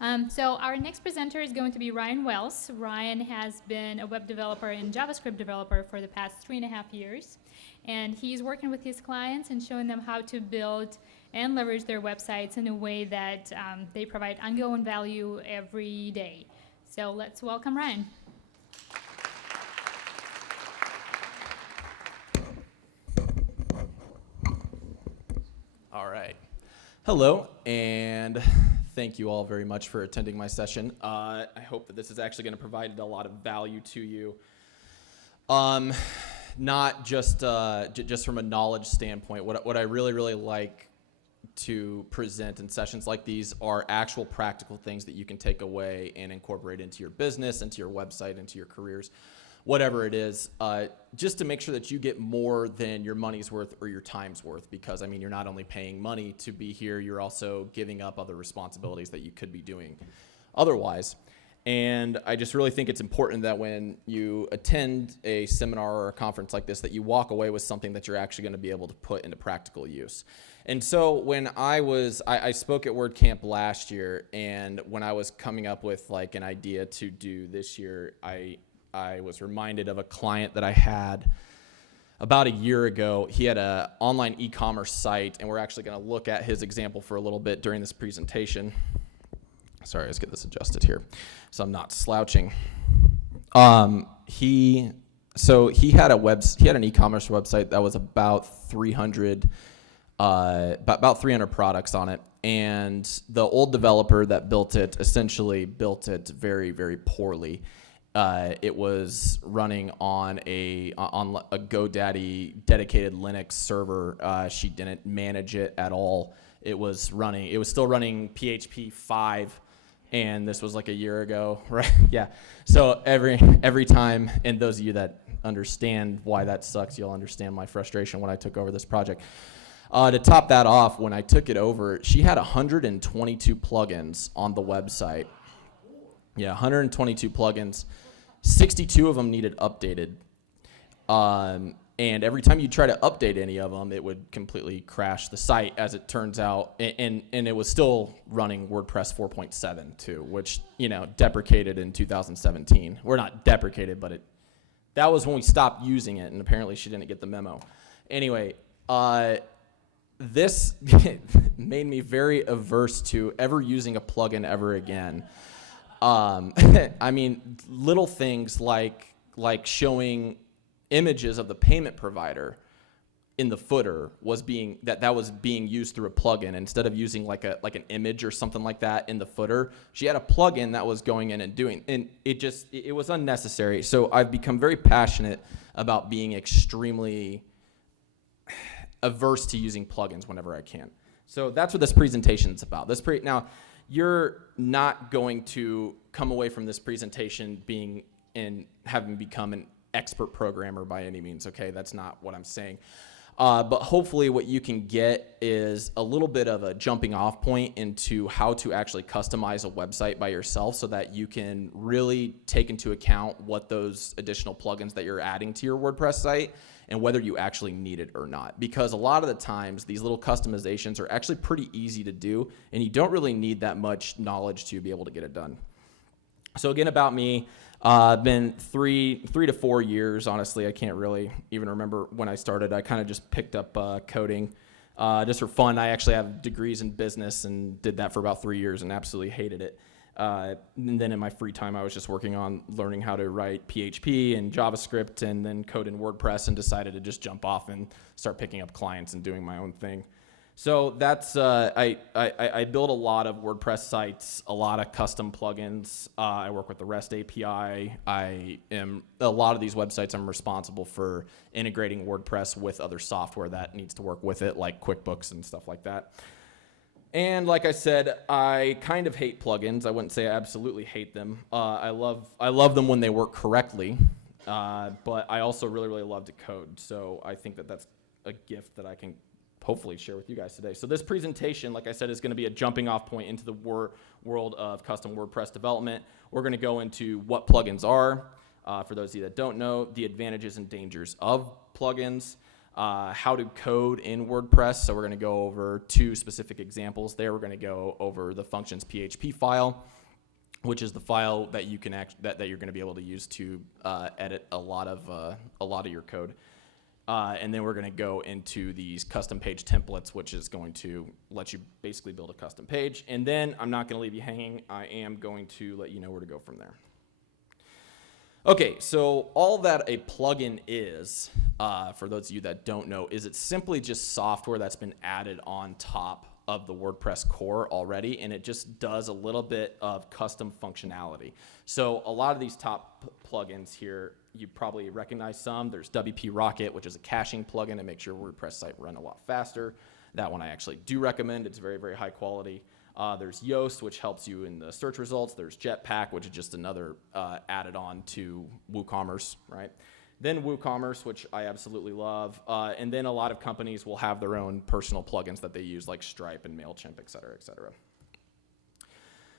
So our next presenter is going to be Ryan Wells. Ryan has been a web developer and JavaScript developer for the past 3.5 years. And he's working with his clients and showing them how to build and leverage their websites in a way that they provide ongoing value every day. So let's welcome Ryan. All right. Hello, and thank you all very much for attending my session. I hope that this is actually going to provide a lot of value to you. Not just from a knowledge standpoint. What I really like to present in sessions like these are actual practical things that you can take away and incorporate into your business, into your website, into your careers, whatever it is, just to make sure that you get more than your money's worth or your time's worth. Because, I mean, you're not only paying money to be here, you're also giving up other responsibilities that you could be doing otherwise. And I just really think it's important that when you attend a seminar or a conference like this, that you walk away with something that you're actually going to be able to put into practical use. And so when I spoke at WordCamp last year, and when I was coming up with like an idea to do this year, I was reminded of a client that I had about a year ago. He had an online e-commerce site, and we're actually going to look at his example for a little bit during this presentation. Sorry, let's get this adjusted here so I'm not slouching. He had an e-commerce website that was about 300 products on it, and the old developer that built it essentially built it very, very poorly. It was running on a GoDaddy dedicated Linux server. She didn't manage it at all. It was still running PHP 5, and this was like a year ago, right? Yeah. So every time, and those of you that understand why that sucks, you'll understand my frustration when I took over this project. To top that off, when I took it over, she had 122 plugins on the website. Yeah, 122 plugins. 62 of them needed updated. And every time you try to update any of them, it would completely crash the site, as it turns out. And it was still running WordPress 4.7 too, which, deprecated in 2017. We're not deprecated, but that was when we stopped using it, and apparently she didn't get the memo. Anyway, this made me very averse to ever using a plugin ever again. I mean, little things like showing images of the payment provider in the footer was being used through a plugin instead of using like an image or something like that in the footer. She had a plugin that was going in and doing, and it was unnecessary. So I've become very passionate about being extremely averse to using plugins whenever I can. So that's what this presentation is about. Now, you're not going to come away from this presentation having become an expert programmer by any means, okay? That's not what I'm saying. But hopefully what you can get is a little bit of a jumping off point into how to actually customize a website by yourself, so that you can really take into account what those additional plugins that you're adding to your WordPress site and whether you actually need it or not. Because a lot of the times these little customizations are actually pretty easy to do, and you don't really need that much knowledge to be able to get it done. So again, about me, been three to 4 years, honestly. I can't really even remember when I started. I kind of just picked up coding just for fun. I actually have degrees in business and did that for about 3 years and absolutely hated it. And then in my free time, I was just working on learning how to write PHP and JavaScript and then code in WordPress, and decided to just jump off and start picking up clients and doing my own thing. So that's, I build a lot of WordPress sites, a lot of custom plugins. I work with the REST API. A lot of these websites, I'm responsible for integrating WordPress with other software that needs to work with it, like QuickBooks and stuff like that. And like I said, I kind of hate plugins. I wouldn't say I absolutely hate them. I love them when they work correctly, but I also really love to code. So I think that that's a gift that I can hopefully share with you guys today. So this presentation, like I said, is going to be a jumping off point into the world of custom WordPress development. We're going to go into what plugins are, for those of you that don't know, the advantages and dangers of plugins, how to code in WordPress. So we're going to go over 2 specific examples there. We're going to go over the functions.php file, which is the file that you can that you're going to be able to use to edit a lot of your code. And then we're going to go into these custom page templates, which is going to let you basically build a custom page. And then I'm not going to leave you hanging. I am going to let you know where to go from there. Okay, so all that a plugin is, for those of you that don't know, is it's simply just software that's been added on top of the WordPress core already, and it just does a little bit of custom functionality. So a lot of these top plugins here, you probably recognize some. There's WP Rocket, which is a caching plugin to make your WordPress site run a lot faster. That one I actually do recommend. It's very, very high quality. There's Yoast, which helps you in the search results. There's Jetpack, which is just another added on to WooCommerce, right? Then WooCommerce, which I absolutely love. And then a lot of companies will have their own personal plugins that they use, like Stripe and MailChimp, et cetera, et cetera.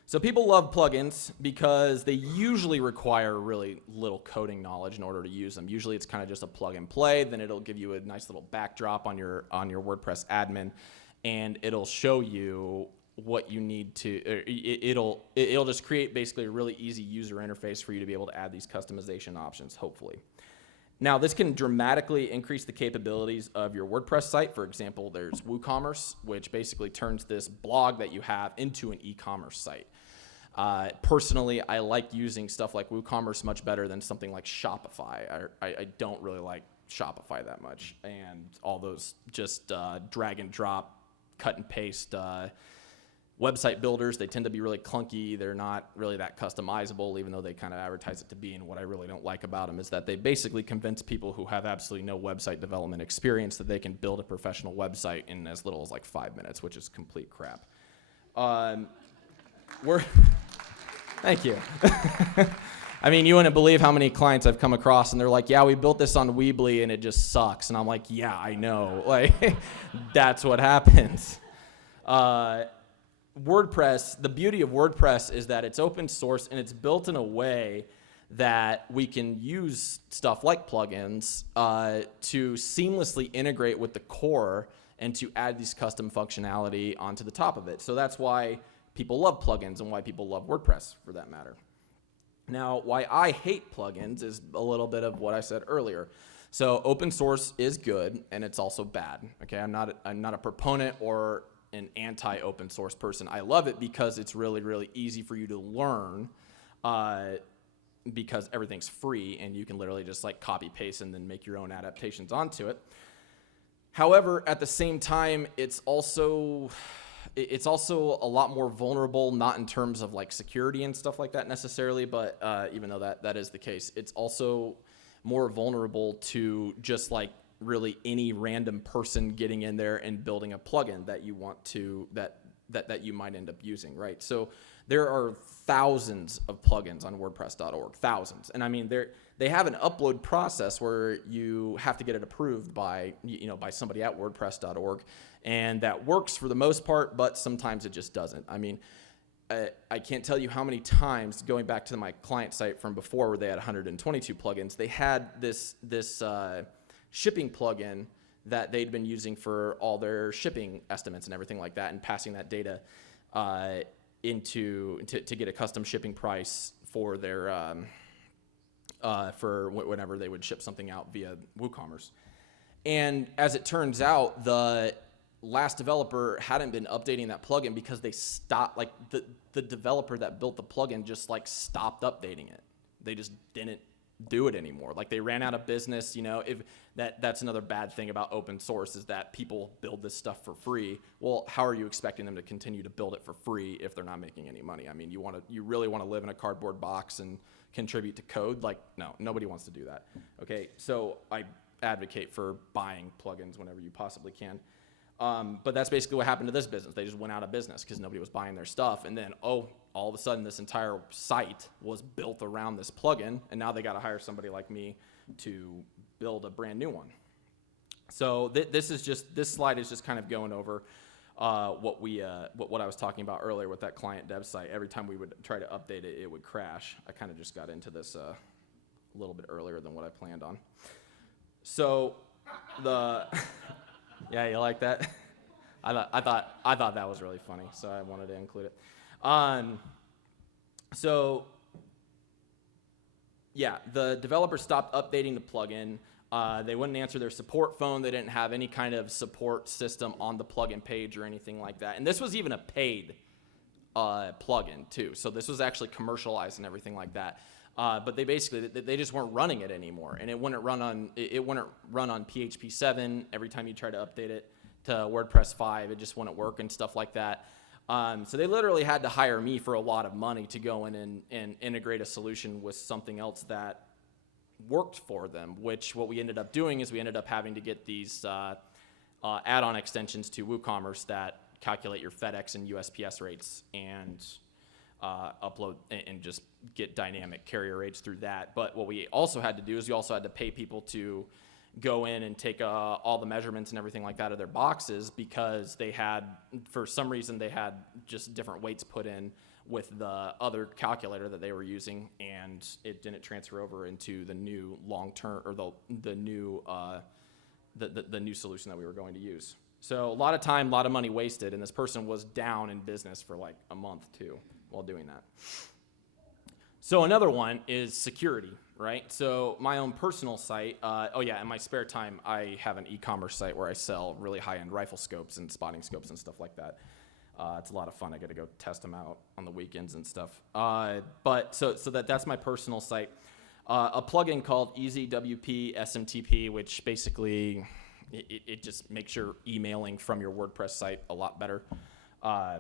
So people love plugins because they usually require really little coding knowledge in order to use them. Usually it's kind of just a plug and play. Then it'll give you a nice little backdrop on your WordPress admin, and it'll show you what you need to, it'll just create basically a really easy user interface for you to be able to add these customization options, hopefully. Now, this can dramatically increase the capabilities of your WordPress site. For example, there's WooCommerce, which basically turns this blog that you have into an e-commerce site. Personally, I like using stuff like WooCommerce much better than something like Shopify. I don't really like Shopify that much, and all those just drag and drop, cut and paste website builders, they tend to be really clunky. They're not really that customizable, even though they kind of advertise it to be. And what I really don't like about them is that they basically convince people who have absolutely no website development experience that they can build a professional website in as little as like 5 minutes, which is complete crap. Thank you. I mean, you wouldn't believe how many clients I've come across, and they're like, yeah, we built this on Weebly, and it just sucks. And I'm like, yeah, I know. Like, that's what happens. WordPress, the beauty of WordPress is that it's open source and it's built in a way that we can use stuff like plugins to seamlessly integrate with the core and to add these custom functionality onto the top of it. So that's why people love plugins and why people love WordPress for that matter. Now, why I hate plugins is a little bit of what I said earlier. So open source is good and it's also bad. Okay, I'm not a proponent or an anti-open source person. I love it because it's really, really easy for you to learn because everything's free and you can literally just like copy paste and then make your own adaptations onto it. However, at the same time, it's also a lot more vulnerable, not in terms of like security and stuff like that necessarily, but even though that is the case, it's also more vulnerable to just like really any random person getting in there and building a plugin that you want to, that you might end up using, right? So there are thousands of plugins on WordPress.org, thousands. And I mean, they have an upload process where you have to get it approved by somebody at WordPress.org. And that works for the most part, but sometimes it just doesn't. I mean, I can't tell you how many times, going back to my client site from before where they had 122 plugins, they had this shipping plugin that they'd been using for all their shipping estimates and everything like that, and passing that data to get a custom shipping price for their for whenever they would ship something out via WooCommerce. And as it turns out, the last developer hadn't been updating that plugin because they stopped, like the developer that built the plugin just like stopped updating it. They just didn't do it anymore. Like they ran out of business, if that's another bad thing about open source is that people build this stuff for free. Well, how are you expecting them to continue to build it for free if they're not making any money? I mean, you really want to live in a cardboard box and contribute to code? Like, no, nobody wants to do that. Okay, so I advocate for buying plugins whenever you possibly can. But that's basically what happened to this business. They just went out of business because nobody was buying their stuff. And then, all of a sudden, this entire site was built around this plugin. And now they got to hire somebody like me to build a brand new one. So this slide is just kind of going over what I was talking about earlier with that client dev site. Every time we would try to update it, it would crash. I kind of just got into this a little bit earlier than what I planned on. So the yeah, you like that? I thought that was really funny, so I wanted to include it. So yeah, the developer stopped updating the plugin. They wouldn't answer their support phone. They didn't have any kind of support system on the plugin page or anything like that. And this was even a paid plugin too. So this was actually commercialized and everything like that. But they basically they just weren't running it anymore, and it wouldn't run on PHP 7 every time you try to update it to WordPress 5. It just wouldn't work and stuff like that. So they literally had to hire me for a lot of money to go in and integrate a solution with something else that worked for them, which what we ended up doing is we ended up having to get these add-on extensions to WooCommerce that calculate your FedEx and USPS rates and upload and just get dynamic carrier rates through that. But what we also had to do is we also had to pay people to go in and take all the measurements and everything like that of their boxes, because they had, for some reason, they had just different weights put in with the other calculator that they were using, and it didn't transfer over into the new long-term, or the new solution that we were going to use. So a lot of time, a lot of money wasted, and this person was down in business for like a month too while doing that. So another one is security, right? So my own personal site, in my spare time, I have an e-commerce site where I sell really high-end rifle scopes and spotting scopes and stuff like that. It's a lot of fun. I get to go test them out on the weekends and stuff. But that's my personal site. A plugin called EasyWP SMTP, which basically it just makes your emailing from your WordPress site a lot better, for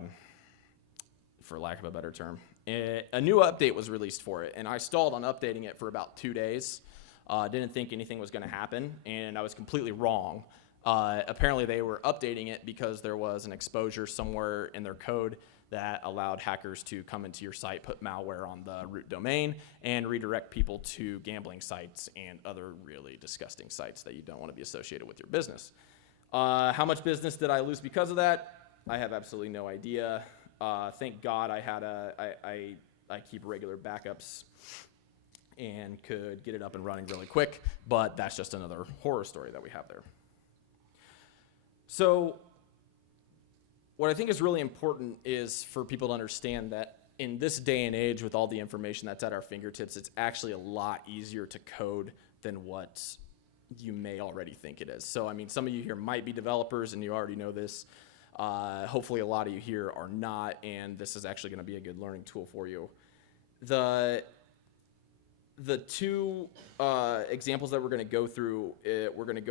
lack of a better term. A new update was released for it, and I stalled on updating it for about 2 days. Didn't think anything was going to happen, and I was completely wrong. Apparently they were updating it because there was an exposure somewhere in their code that allowed hackers to come into your site, put malware on the root domain, and redirect people to gambling sites and other really disgusting sites that you don't want to be associated with your business. How much business did I lose because of that? I have absolutely no idea. Thank God I keep regular backups and could get it up and running really quick, but that's just another horror story that we have there. So what I think is really important is for people to understand that in this day and age, with all the information that's at our fingertips, it's actually a lot easier to code than what you may already think it is. So, I mean, some of you here might be developers and you already know this. Hopefully a lot of you here are not, and this is actually going to be a good learning tool for you. The two examples that we're going to go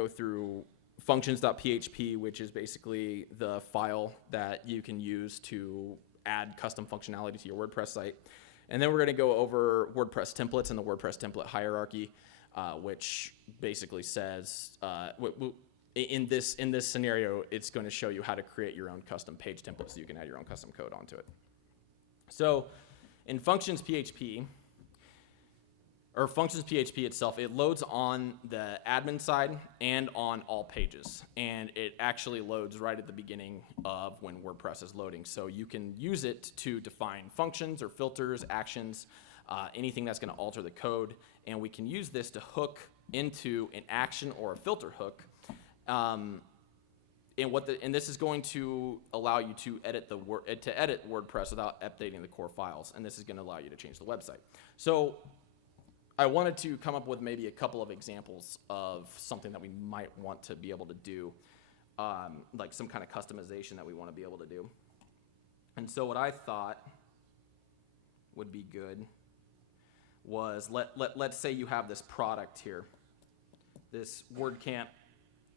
through, functions.php, which is basically the file that you can use to add custom functionality to your WordPress site. And then we're going to go over WordPress templates and the WordPress template hierarchy, which basically says, in this scenario, it's going to show you how to create your own custom page template so you can add your own custom code onto it. So in functions.php, or functions.php itself, it loads on the admin side and on all pages. And it actually loads right at the beginning of when WordPress is loading. So you can use it to define functions or filters, actions, anything that's going to alter the code. And we can use this to hook into an action or a filter hook. And this is going to allow you to edit WordPress without updating the core files. And this is going to allow you to change the website. So I wanted to come up with maybe a couple of examples of something that we might want to be able to do, like some kind of customization that we want to be able to do. And so what I thought would be good was let's say you have this product here, this WordCamp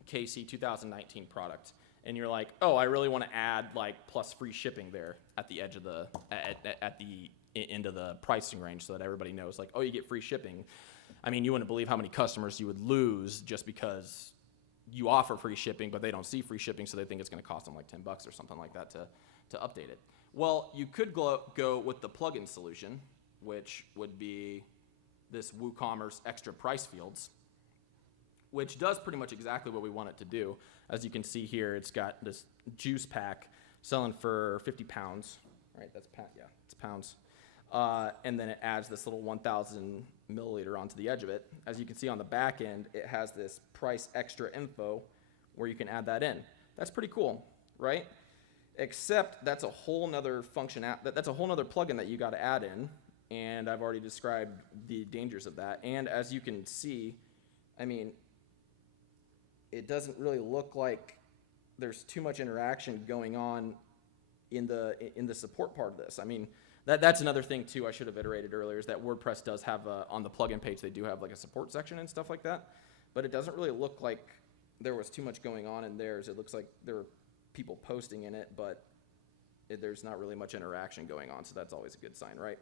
KC 2019 product, and you're like, oh, I really want to add like plus free shipping there at the edge of the at the into the pricing range so that everybody knows, like, oh, you get free shipping. I mean, you wouldn't believe how many customers you would lose just because you offer free shipping, but they don't see free shipping, so they think it's going to cost them like $10 or something like that to update it. Well, you could go with the plugin solution, which would be this WooCommerce extra price fields, which does pretty much exactly what we want it to do. As you can see here, it's got this juice pack selling for 50 pounds, right? That's it's pounds. and then it adds this little 1,000 milliliter onto the edge of it. As you can see on the back end, it has this price extra info where you can add that in. That's pretty cool, right? Except that's a whole nother function, that's a whole nother plugin that you got to add in, and I've already described the dangers of that. And as you can see, I mean, it doesn't really look like there's too much interaction going on in the support part of this. I mean, that's another thing too I should have iterated earlier, is that WordPress does have on the plugin page, they do have like a support section and stuff like that, but it doesn't really look like there was too much going on in theirs. It looks like there were people posting in it, but there's not really much interaction going on, so that's always a good sign, right?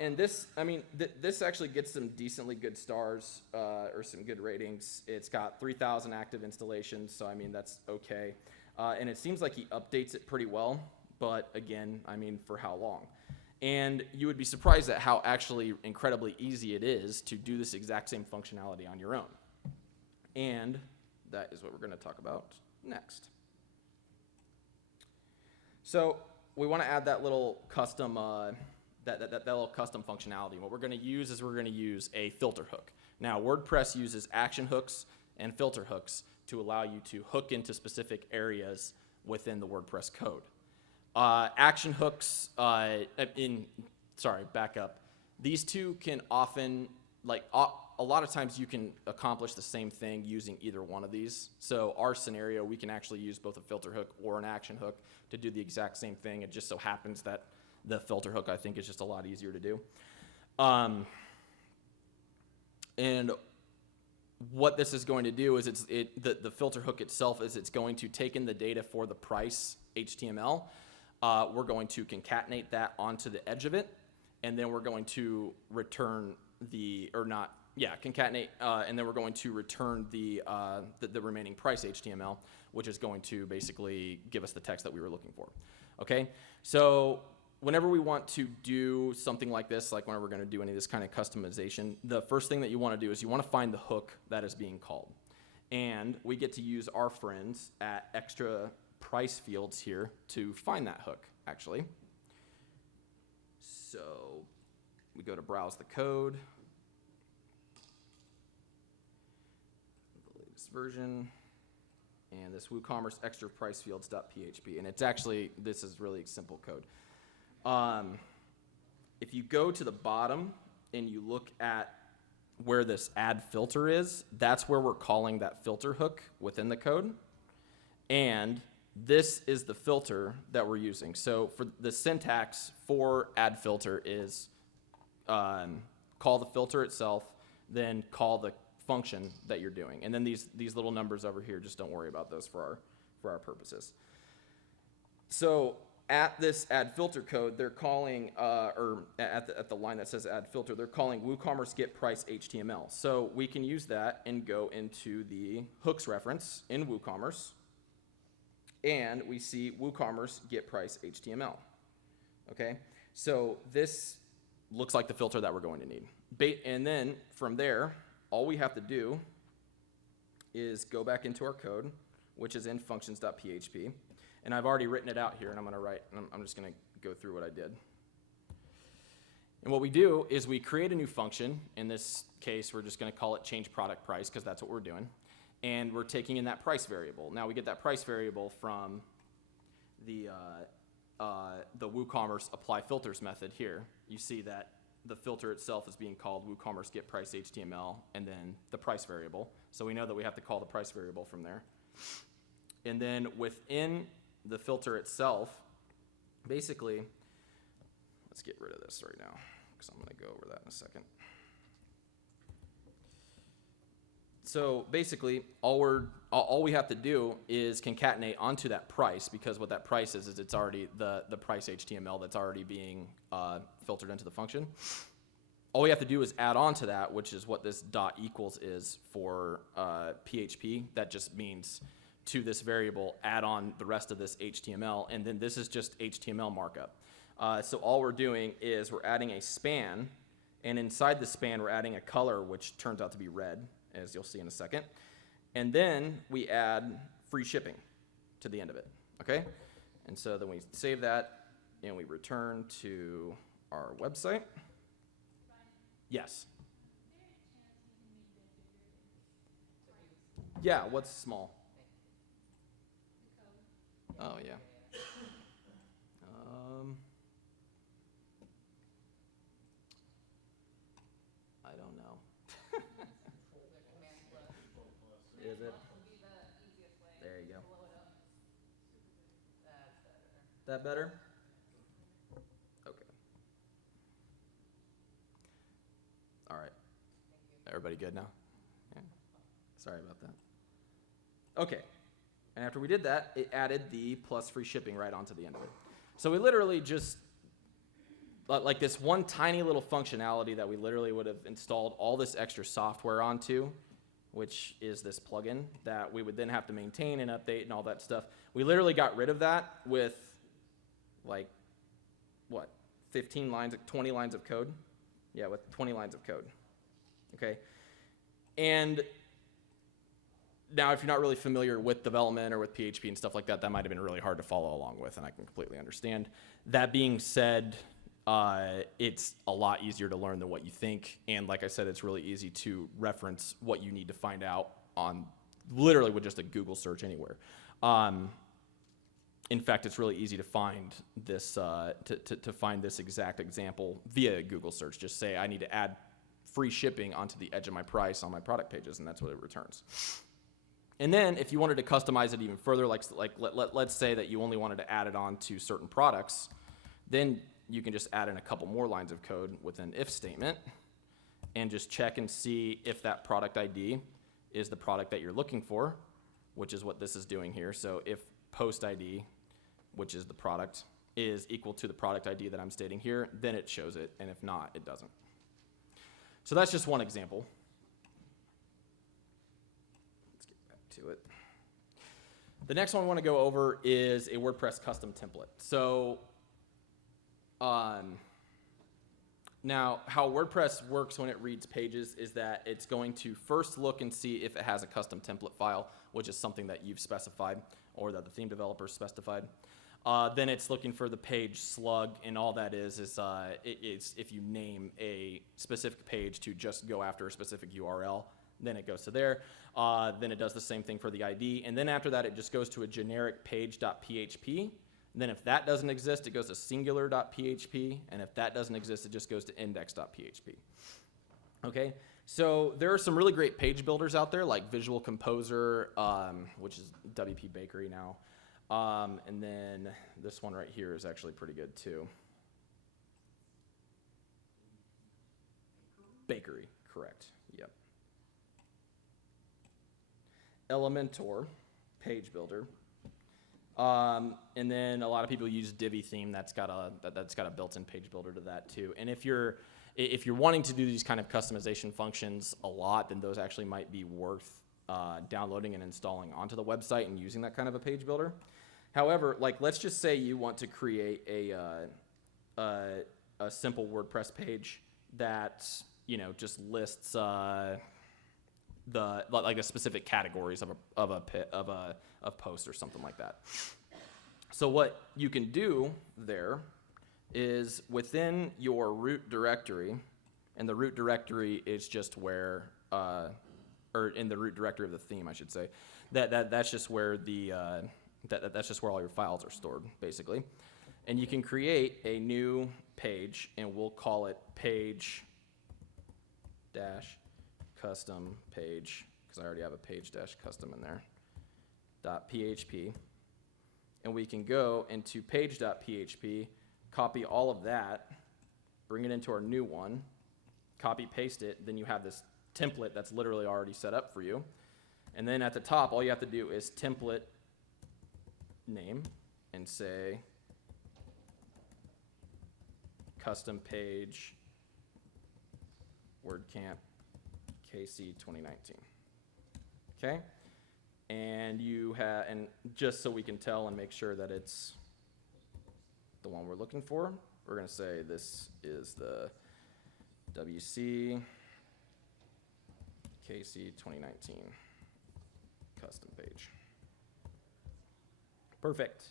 And this, I mean, this actually gets some decently good stars, or some good ratings. It's got 3,000 active installations, so I mean, that's okay. And it seems like he updates it pretty well, but again, I mean, for how long? And you would be surprised at how actually incredibly easy it is to do this exact same functionality on your own. And that is what we're going to talk about next. So we want to add that little custom that little custom functionality. What we're going to use is we're going to use a filter hook. Now, WordPress uses action hooks and filter hooks to allow you to hook into specific areas within the WordPress code. Action hooks, back up. These two can often, a lot of times you can accomplish the same thing using either one of these. So our scenario, we can actually use both a filter hook or an action hook to do the exact same thing. It just so happens that the filter hook, I think, is just a lot easier to do. And what this is going to do is the filter hook itself is it's going to take in the data for the price HTML. We're going to concatenate that onto the edge of it, and then we're going to return concatenate, and then we're going to return the remaining price HTML, which is going to basically give us the text that we were looking for. Okay, so whenever we want to do something like this, like whenever we're going to do any of this kind of customization, the first thing that you want to do is you want to find the hook that is being called. And we get to use our friends at extra price fields here to find that hook, actually. So we go to browse the code, the latest version, and this WooCommerce extra price fields.php. And it's actually, this is really simple code. If you go to the bottom and you look at where this add filter is, that's where we're calling that filter hook within the code. And this is the filter that we're using. So for the syntax for add filter is call the filter itself, then call the function that you're doing. And then these little numbers over here, just don't worry about those for our purposes. So at this add filter code, they're calling, or at the line that says add filter, they're calling WooCommerce get price HTML. So we can use that and go into the hooks reference in WooCommerce, and we see WooCommerce get price HTML. Okay, so this looks like the filter that we're going to need. And then from there, all we have to do is go back into our code, which is in functions.php. And I've already written it out here, and I'm just going to go through what I did. And what we do is we create a new function. In this case, we're just going to call it change product price, because that's what we're doing. And we're taking in that price variable. Now, we get that price variable from the WooCommerce apply filters method here. You see that the filter itself is being called WooCommerce get price HTML, and then the price variable. So we know that we have to call the price variable from there. And then within the filter itself, basically, let's get rid of this right now, because I'm going to go over that in a second. So basically, all we have to do is concatenate onto that price, because what that price is it's already the price HTML that's already being filtered into the function. All we have to do is add on to that, which is what this dot equals is for PHP. That just means to this variable, add on the rest of this HTML, and then this is just HTML markup. So all we're doing is we're adding a span, and inside the span we're adding a color, which turns out to be red, as you'll see in a second. And then we add free shipping to the end of it, okay? And so then we save that, and we return to our website. Yes. Yeah, what's small? Oh, yeah. I don't know. Is it? There you go. That better? Okay. All right. Everybody good now? Yeah. Sorry about that. Okay. And after we did that, it added the plus free shipping right onto the end of it. So we literally just, like this one tiny little functionality that we literally would have installed all this extra software onto, which is this plugin that we would then have to maintain and update and all that stuff. We literally got rid of that with like, what, 15 lines, 20 lines of code? Yeah, with 20 lines of code, okay? And now, if you're not really familiar with development or with PHP and stuff like that, that might have been really hard to follow along with, and I can completely understand. That being said, it's a lot easier to learn than what you think, and like I said, it's really easy to reference what you need to find out on literally with just a Google search anywhere. In fact, it's really easy to find this to find this exact example via a Google search. Just say I need to add free shipping onto the edge of my price on my product pages, and that's what it returns. And then if you wanted to customize it even further, let's say that you only wanted to add it on to certain products, then you can just add in a couple more lines of code with an if statement and just check and see if that product ID is the product that you're looking for, which is what this is doing here. So if post ID, which is the product, is equal to the product ID that I'm stating here, then it shows it, and if not, it doesn't. So that's just one example. To it. The next one I want to go over is a WordPress custom template. So now how WordPress works when it reads pages is that it's going to first look and see if it has a custom template file, which is something that you've specified or that the theme developer specified. Then it's looking for the page slug, and all that is if you name a specific page to just go after a specific URL, then it goes to there. Then it does the same thing for the ID. And then after that, it just goes to a generic page.php. And then if that doesn't exist, it goes to singular.php. And if that doesn't exist, it just goes to index.php. Okay, so there are some really great page builders out there like Visual Composer, which is WP Bakery now. And then this one right here is actually pretty good too. Bakery, correct. Yep. Elementor, page builder, and then a lot of people use Divi theme. That's got a built-in page builder to that too. And if you're wanting to do these kind of customization functions a lot, then those actually might be worth downloading and installing onto the website and using that kind of a page builder. However, like let's just say you want to create a simple WordPress page that just lists the specific categories of post or something like that. So what you can do there is within your root directory, and the root directory is just where, or in the root directory of the theme, I should say, that's just where that's just where all your files are stored, basically. And you can create a new page, and we'll call it page dash custom page, because I already have a page dash custom in there, .php. And we can go into page.php, copy all of that, bring it into our new one, copy paste it, then you have this template that's literally already set up for you. And then at the top, all you have to do is template name and say custom page WordCamp KC 2019. Okay? And and just so we can tell and make sure that it's the one we're looking for, we're going to say this is the WC KC 2019 custom page. Perfect.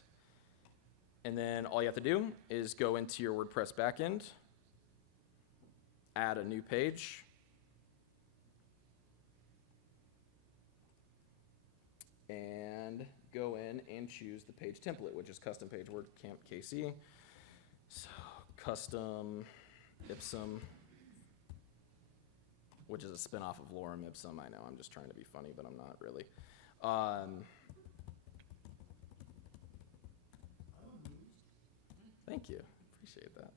And then all you have to do is go into your WordPress backend add a new page. And go in and choose the page template, which is custom page WordCamp KC. So custom Ipsum, which is a spinoff of Lorem Ipsum. I know, I'm just trying to be funny, but I'm not really. Thank you, appreciate that.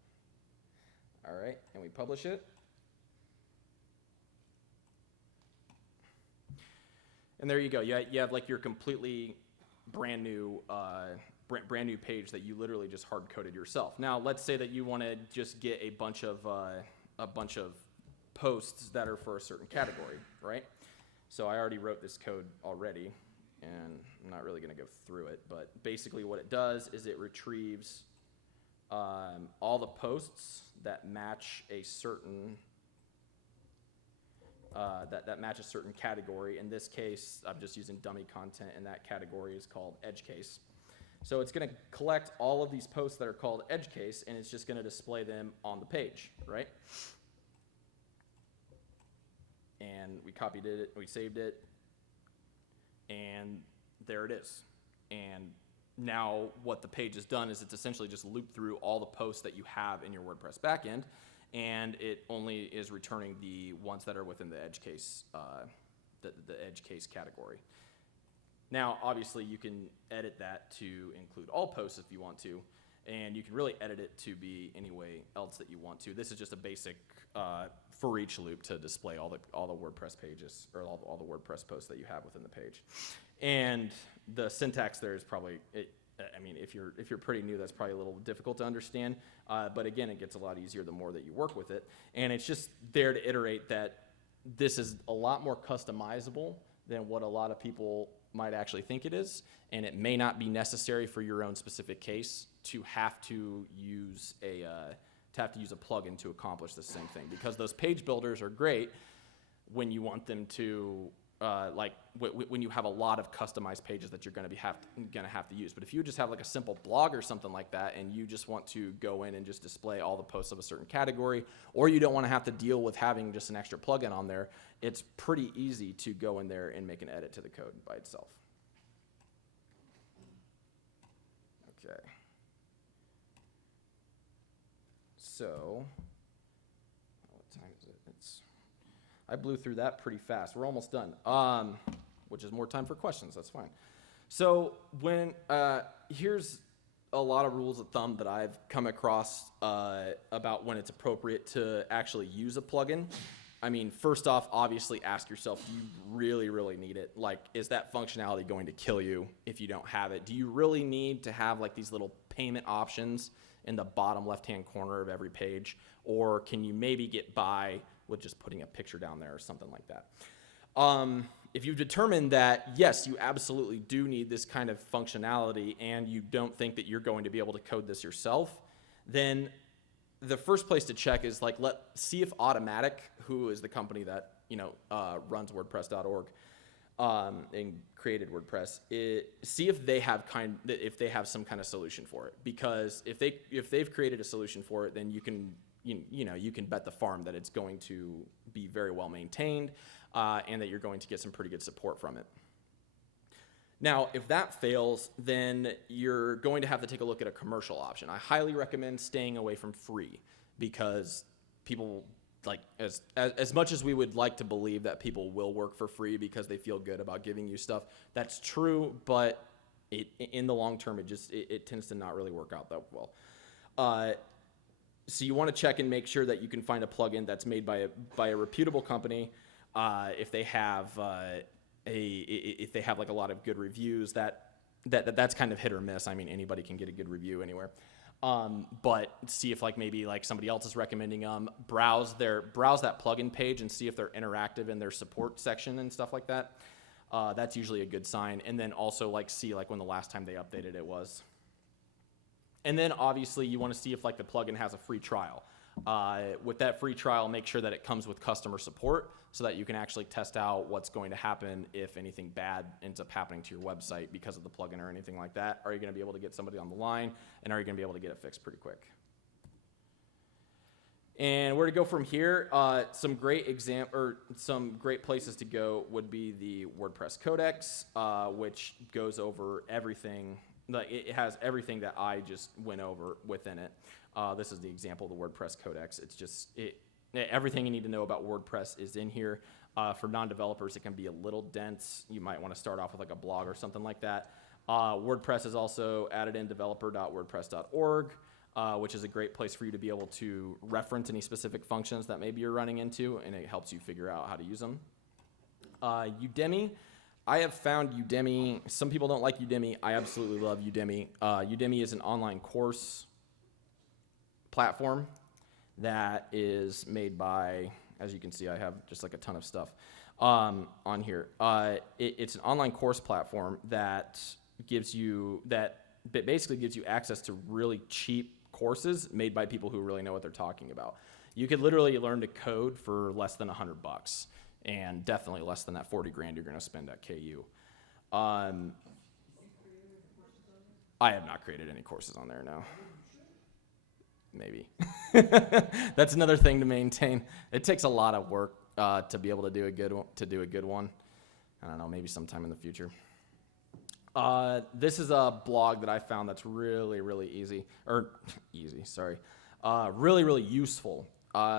All right, and we publish it. And there you go. You have like your completely brand new page that you literally just hard coded yourself. Now, let's say that you want to just get a bunch of posts that are for a certain category, right? So I already wrote this code already, and I'm not really going to go through it. But basically, what it does is it retrieves all the posts that match a certain that match a certain category. In this case, I'm just using dummy content, and that category is called edge case. So it's going to collect all of these posts that are called edge case, and it's just going to display them on the page, right? And we copied it, we saved it, and there it is. And now what the page has done is it's essentially just looped through all the posts that you have in your WordPress backend, and it only is returning the ones that are within the edge case, the edge case category. Now, obviously, you can edit that to include all posts if you want to, and you can really edit it to be any way else that you want to. This is just a basic for each loop to display all the WordPress pages, or all the WordPress posts that you have within the page. And the syntax there is probably, I mean, if you're pretty new, that's probably a little difficult to understand. But again, it gets a lot easier the more that you work with it. And it's just there to iterate that this is a lot more customizable than what a lot of people might actually think it is. And it may not be necessary for your own specific case to have to use a plugin to accomplish the same thing, because those page builders are great when you want them to when you have a lot of customized pages that you're going to have to use. But if you just have like a simple blog or something like that, and you just want to go in and just display all the posts of a certain category, or you don't want to have to deal with having just an extra plugin on there, it's pretty easy to go in there and make an edit to the code by itself. Okay. So, what time is it? I blew through that pretty fast. We're almost done, which is more time for questions. That's fine. So here's a lot of rules of thumb that I've come across about when it's appropriate to actually use a plugin. I mean, first off, obviously ask yourself, do you really, really need it? Like, is that functionality going to kill you if you don't have it? Do you really need to have like these little payment options in the bottom left-hand corner of every page? Or can you maybe get by with just putting a picture down there or something like that? If you determine that, yes, you absolutely do need this kind of functionality, and you don't think that you're going to be able to code this yourself, then the first place to check is like, see if Automatic, who is the company that runs WordPress.org and created WordPress, see if they have some kind of solution for it. Because if they've created a solution for it, then you can bet the farm that it's going to be very well maintained, and that you're going to get some pretty good support from it. Now, if that fails, then you're going to have to take a look at a commercial option. I highly recommend staying away from free, because people, like, as much as we would like to believe that people will work for free because they feel good about giving you stuff, that's true, but in the long term, it tends to not really work out that well. So you want to check and make sure that you can find a plugin that's made by a reputable company. If they have like a lot of good reviews, that's kind of hit or miss. I mean, anybody can get a good review anywhere. But see if maybe somebody else is recommending them. Browse that plugin page and see if they're interactive in their support section and stuff like that. That's usually a good sign. And then also see when the last time they updated it was. And then obviously you want to see if the plugin has a free trial. With that free trial, make sure that it comes with customer support so that you can actually test out what's going to happen if anything bad ends up happening to your website because of the plugin or anything like that. Are you going to be able to get somebody on the line, and are you going to be able to get it fixed pretty quick? And where to go from here? Some great places to go would be the WordPress Codex, which goes over everything. Like it has everything that I just went over within it. This is the example of the WordPress Codex. It's just everything you need to know about WordPress is in here. For non-developers, it can be a little dense. You might want to start off with like a blog or something like that. WordPress is also added in developer.wordpress.org. Which is a great place for you to be able to reference any specific functions that maybe you're running into, and it helps you figure out how to use them. Udemy, I have found Udemy, some people don't like Udemy. I absolutely love Udemy. Udemy is an online course platform that is made by, as you can see, I have just like a ton of stuff on here. It's an online course platform that basically gives you access to really cheap courses made by people who really know what they're talking about. You could literally learn to code for less than $100, and definitely less than that 40 grand you're going to spend at KU. I have not created any courses on there, no. Maybe. That's another thing to maintain. It takes a lot of work to be able to do a good one. I don't know, maybe sometime in the future. This is a blog that I found that's really, really really, really useful.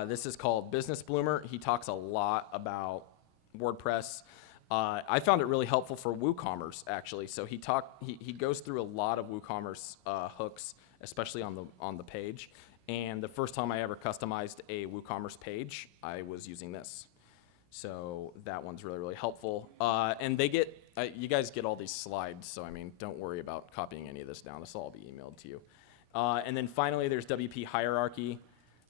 This is called Business Bloomer. He talks a lot about WordPress. I found it really helpful for WooCommerce, actually. So he goes through a lot of WooCommerce hooks, especially on the page. And the first time I ever customized a WooCommerce page, I was using this. So that one's really, really helpful. And you guys get all these slides, so I mean, don't worry about copying any of this down. This will all be emailed to you. And then finally, there's WP Hierarchy.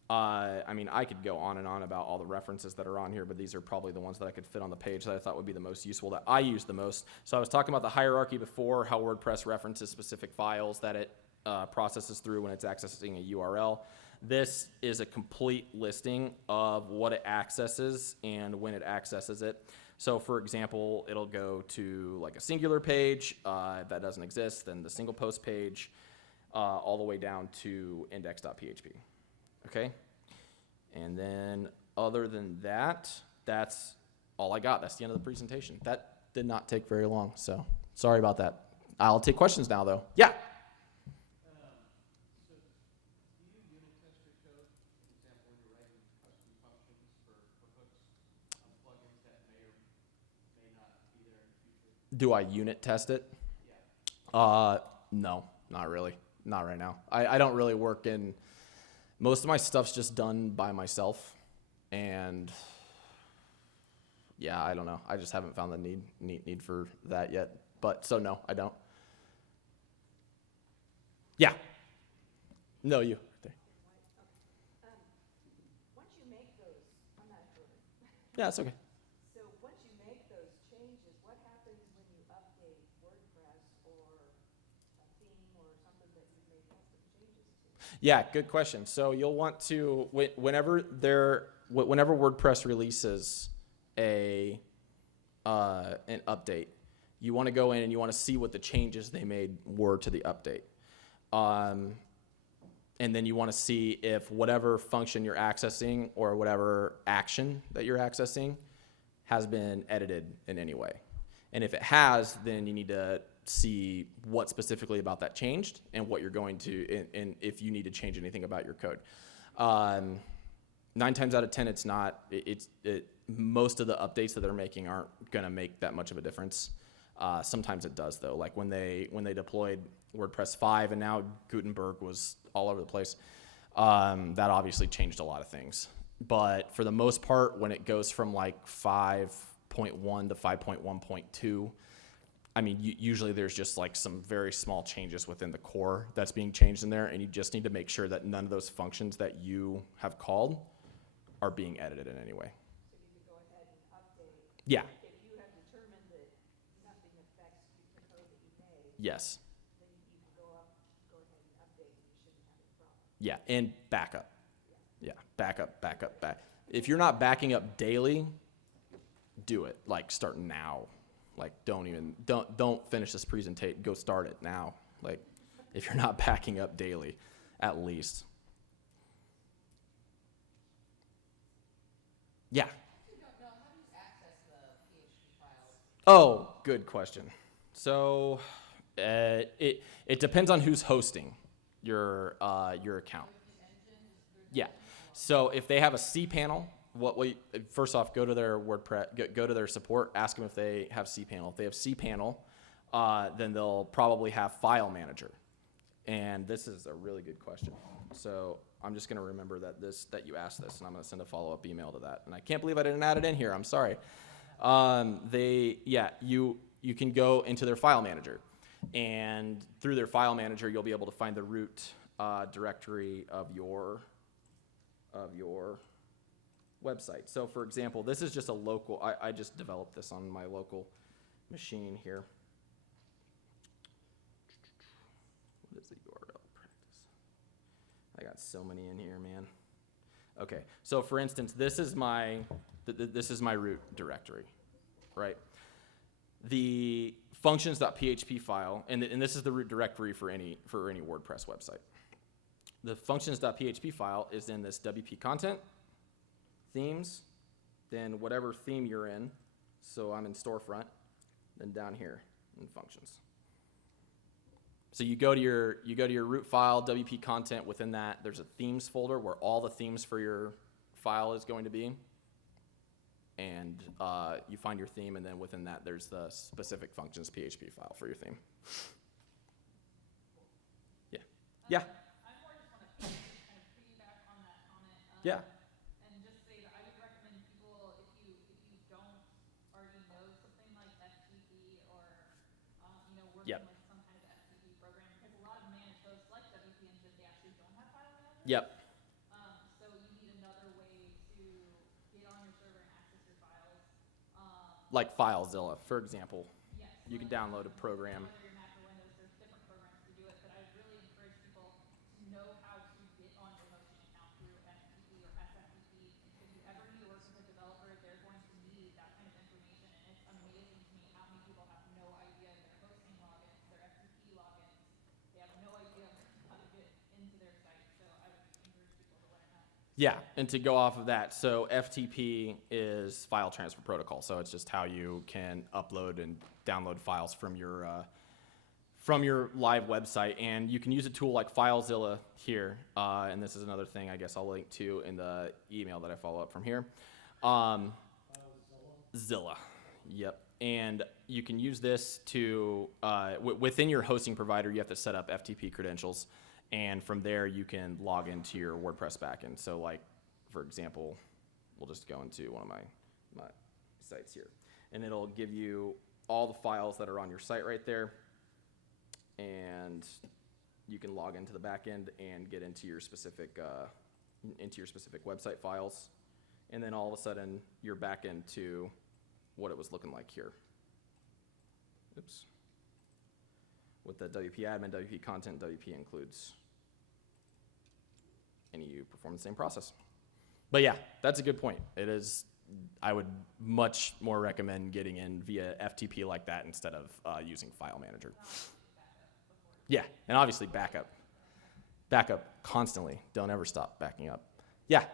I mean, I could go on and on about all the references that are on here, but these are probably the ones that I could fit on the page that I thought would be the most useful, that I use the most. So I was talking about the hierarchy before, how WordPress references specific files that it processes through when it's accessing a URL. This is a complete listing of what it accesses and when it accesses it. So for example, it'll go to like a singular page. If that doesn't exist, then the single post page, all the way down to index.php. Okay? And then other than that, that's all I got. That's the end of the presentation. That did not take very long, so sorry about that. I'll take questions now, though. Yeah? Do I unit test it? Yeah. No, not really. Not right now. I don't really work in, most of my stuff's just done by myself. And yeah, I don't know. I just haven't found the need for that yet. But so no, I don't. Yeah. No, you. There. Once you make those, I'm not sure. Yeah, that's okay. So once you make those changes, what happens when you update WordPress or a theme or something that you've made custom changes to? Yeah, good question. So you'll want to, whenever WordPress releases an update, you want to go in and you want to see what the changes they made were to the update. And then you want to see if whatever function you're accessing or whatever action that you're accessing has been edited in any way. And if it has, then you need to see what specifically about that changed and what you're going to, and if you need to change anything about your code. 9 times out of 10, it's not. Most of the updates that they're making aren't going to make that much of a difference. Sometimes it does, though. Like when they deployed WordPress 5 and now Gutenberg was all over the place, that obviously changed a lot of things. But for the most part, when it goes from like 5.1 to 5.1.2, I mean, usually there's just like some very small changes within the core that's being changed in there, and you just need to make sure that none of those functions that you have called are being edited in any way. So you could go ahead and update. Yeah. If you have determined that nothing affects the code that you made, Yes. then you can go ahead and update and you shouldn't have a problem. Yeah, and backup. Yeah, backup. If you're not backing up daily, do it. Like start now. Like don't finish this presentation. Go start it now. Like if you're not backing up daily, at least. Oh, good question. So it depends on who's hosting your account. Yeah. So if they have a cPanel, first off, go to their WordPress, go to their support, ask them if they have cPanel. If they have cPanel, then they'll probably have File Manager. And this is a really good question. So I'm just going to remember that you asked this, and I'm going to send a follow-up email to that. And I can't believe I didn't add it in here. I'm sorry. You can go into their File Manager, and through their File Manager, you'll be able to find the root directory of your website. So for example, this is just a local, I just developed this on my local machine here. What is the URL practice? I got so many in here, man. Okay, so for instance, this is my root directory, right? The functions.php file, and this is the root directory for any WordPress website. The functions.php file is in this WP content, themes, then whatever theme you're in. So I'm in storefront, then down here in functions. So you go to your root file, WP content. Within that, there's a themes folder where all the themes for your file is going to be. And you find your theme, and then within that, there's the specific functions PHP file for your theme. Yeah. Yeah. I more just want to kind of piggyback on that comment. Yeah. And just say that I would recommend people, if you don't already know something like FTP or working Yep. with some kind of FTP program, because a lot of managed hosts like WP Engine, they actually don't have file managers. Yep. So you need another way to get on your server and access your files. Like FileZilla, for example. Yes. You can download a program. Whether you're Mac or Windows, there's different programs to do it, but I would really encourage people to know how to get on your hosting account through FTP or SFTP. If you ever need to work with a developer, they're going to need that kind of information, and it's amazing to me how many people have no idea their hosting logins, their FTP logins. They have no idea how to get into their site, so I would encourage people to learn that. Yeah, and to go off of that, so FTP is file transfer protocol. So it's just how you can upload and download files from your live website, and you can use a tool like FileZilla here. And this is another thing I guess I'll link to in the email that I follow up from here. Zilla, yep. And you can use this to within your hosting provider. You have to set up FTP credentials. And from there, you can log into your WordPress backend. So like, for example, we'll just go into one of my sites here. And it'll give you all the files that are on your site right there. And you can log into the backend and get into your specific website files. And then all of a sudden, you're back into what it was looking like here. Oops. With the WP admin, WP content, WP includes, and you perform the same process. But yeah, that's a good point. It is, I would much more recommend getting in via FTP like that instead of using File Manager. Yeah, and obviously backup. Backup constantly. Don't ever stop backing up. Yeah. I've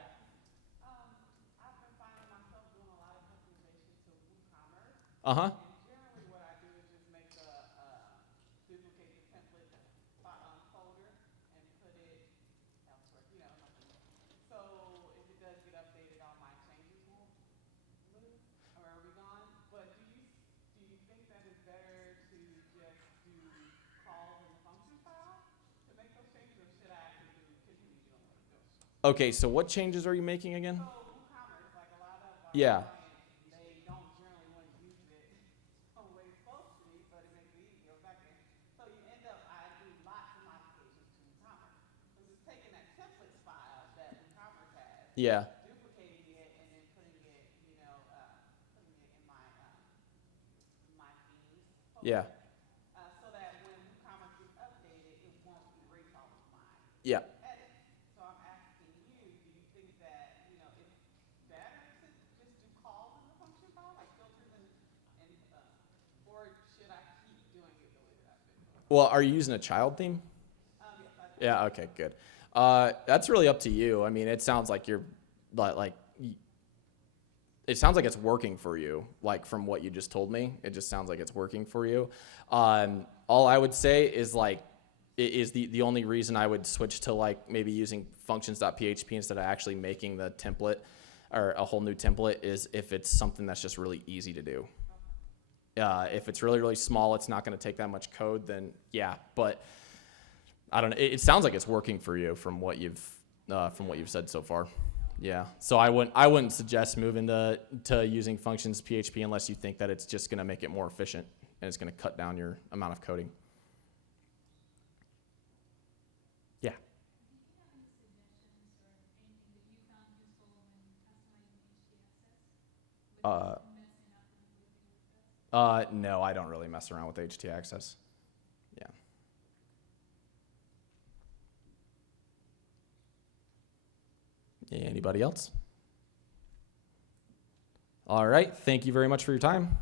been finding myself doing a lot of customization to WooCommerce. Uh-huh. And generally what I do is just make duplicate the template folder and put it elsewhere, nothing. So if it does get updated, all my changes will lose or be gone. But do you think that it's better to just do calls in the function file to make those changes, or should I actually continue doing what I'm doing? Okay, so what changes are you making again? So WooCommerce, like a lot of our Yeah. clients, they don't generally want to use it the way it's supposed to be, but it makes it easier on back end. So you end up, I do lots of modifications to WooCommerce. So just taking that templates file that WooCommerce has, Yeah. duplicating it, and then putting it, putting it in my themes folder. Yeah. So that when WooCommerce gets updated, it won't erase all of my Yeah. edits. So I'm asking you, do you think that, it's better to just do calls in the function file, like filters or should I keep doing it the way that I've been doing it? Well, are you using a child theme? Yes, I do. Yeah, okay, good. That's really up to you. I mean, it sounds like you're like it sounds like it's working for you. Like from what you just told me, it just sounds like it's working for you. All I would say is like, the only reason I would switch to like maybe using functions.php instead of actually making the template or a whole new template is if it's something that's just really easy to do. If it's really, really small, it's not going to take that much code, then yeah. But I don't know. It sounds like it's working for you from what you've said so far. Yeah. So I wouldn't suggest moving to using functions PHP unless you think that it's just going to make it more efficient and it's going to cut down your amount of coding. Yeah. Do you have any suggestions or anything that you found useful when customizing HTXS? Messing up and moving WordPress? No, I don't really mess around with HTAccess. Yeah. Anybody else? All right. Thank you very much for your time.